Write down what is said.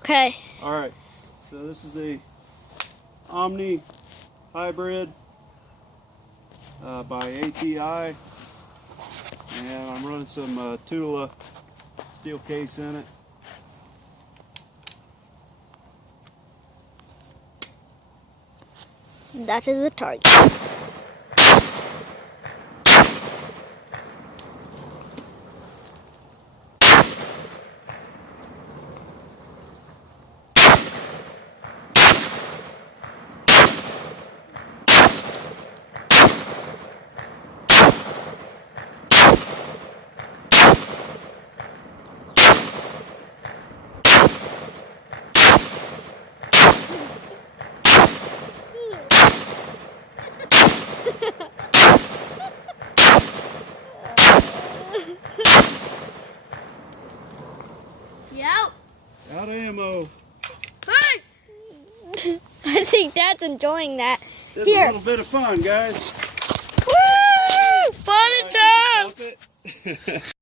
Okay. Alright, so this is the Omni hybrid by ATI, and I'm running some Tula steel case in it. That is the target. Yep. Out of ammo. I think Dad's enjoying that. This is a little bit of fun, guys.